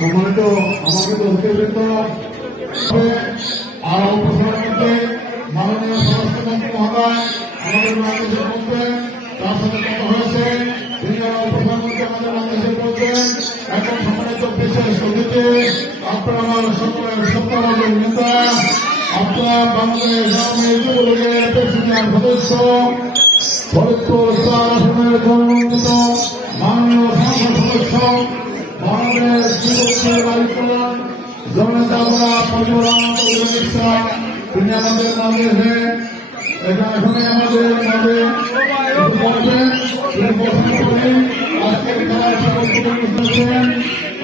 সম্মানিত আমাকে দর্শকবৃন্দ আর প্রধানমন্ত্রী মাননীয় স্বরাষ্ট্রমন্ত্রী মহোদয় আমাদের বাংলাদেশের মধ্যে তার সাথে কথা হয়েছে। তিনি প্রধানমন্ত্রী আমাদের বাংলাদেশে বলছেন এখন সম্মানিত বিশেষ অতিথি আপনারা আমার সকলের সত্তাবাদের নেতা, আপনার বাংলাদেশ আওয়ামী যুবলীগের প্রেসিডেন্ট সদস্য, ফরিদপুর 4 আসনের জনমনোনীত মাননীয় সংসদ সদস্য, বাংলাদেশ যুবকের বাড়িকরণ জনতা তিনি আমাদের মাঝে এখানে আমাদের মাঝে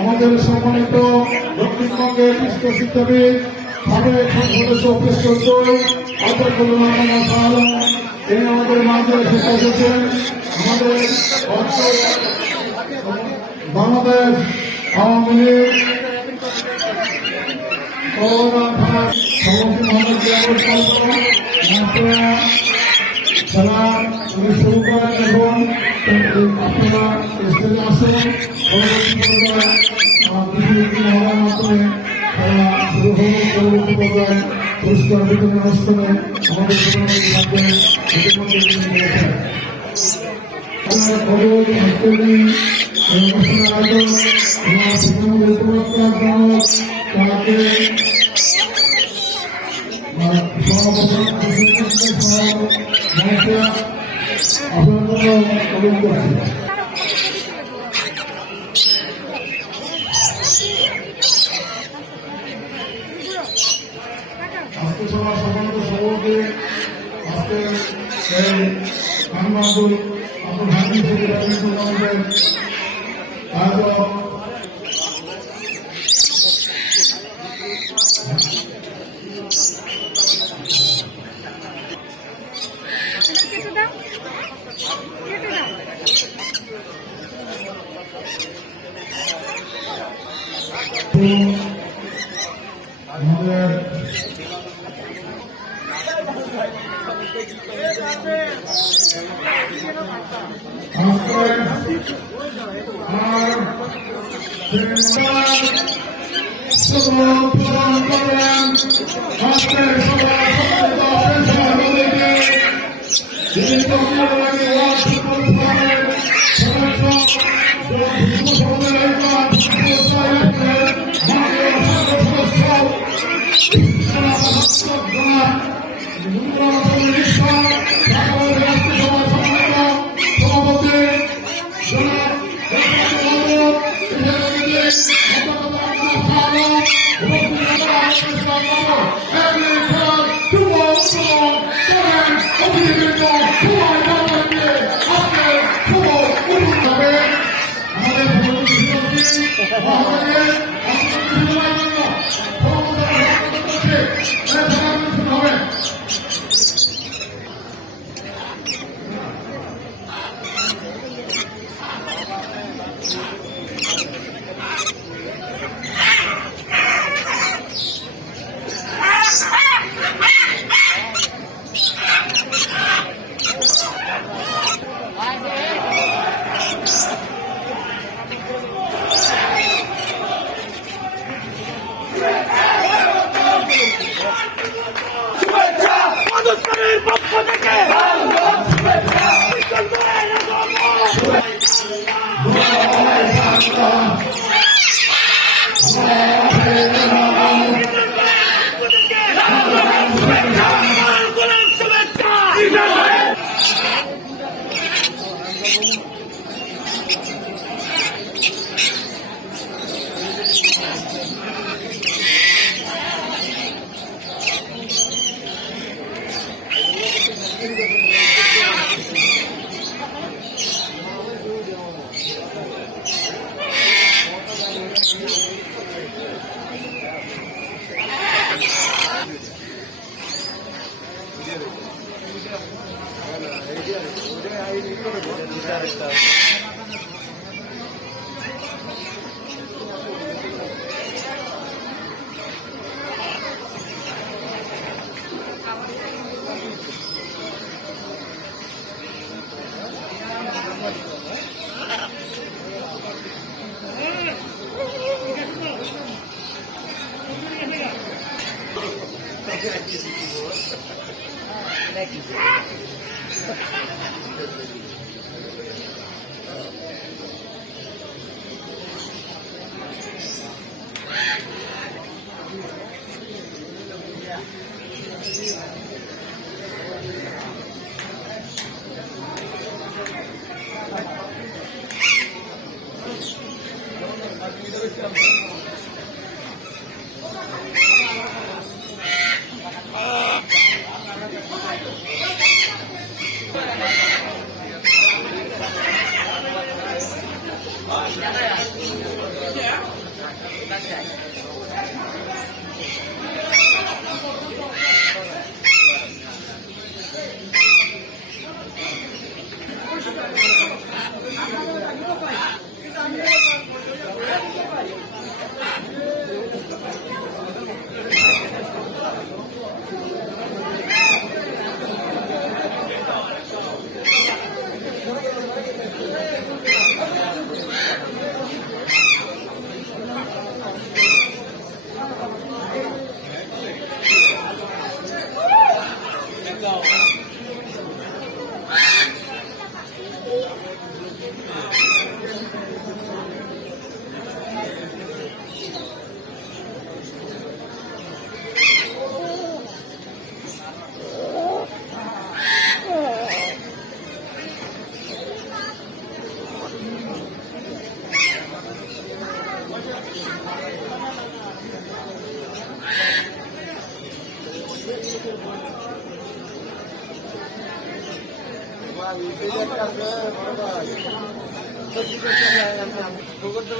আমাদের সম্মানিত দক্ষিণবঙ্গের বিশ্ব শিক্ষাবিদ সাবেক সদস্য তিনি আমাদের মাঝে এসেছেন। আমাদের বাংলাদেশ আওয়ামী লীগ খেলা শুরু করেন এবং আপনারা স্টেজে আসেন। পরবর্তী হওয়ার মাধ্যমে খেলা শুরু হবে। পরবর্তী পর্যায়ে পুরস্কার বিতরণ অনুষ্ঠানে আমাদের আজকে সবার সাধারণত সবাইকে আজকে এই খানবাহাদুর আপনার হাতি থেকে আমাদের আয়োজক আমাদের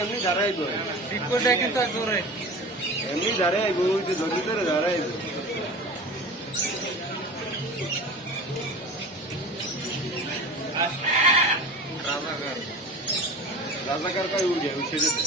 এমনি দাঁড়াইব কিন্তু এমনি দাঁড়াইব ধরি ধরে দাঁড়াইব রাজাকার কয় উঠে উঠে যেতে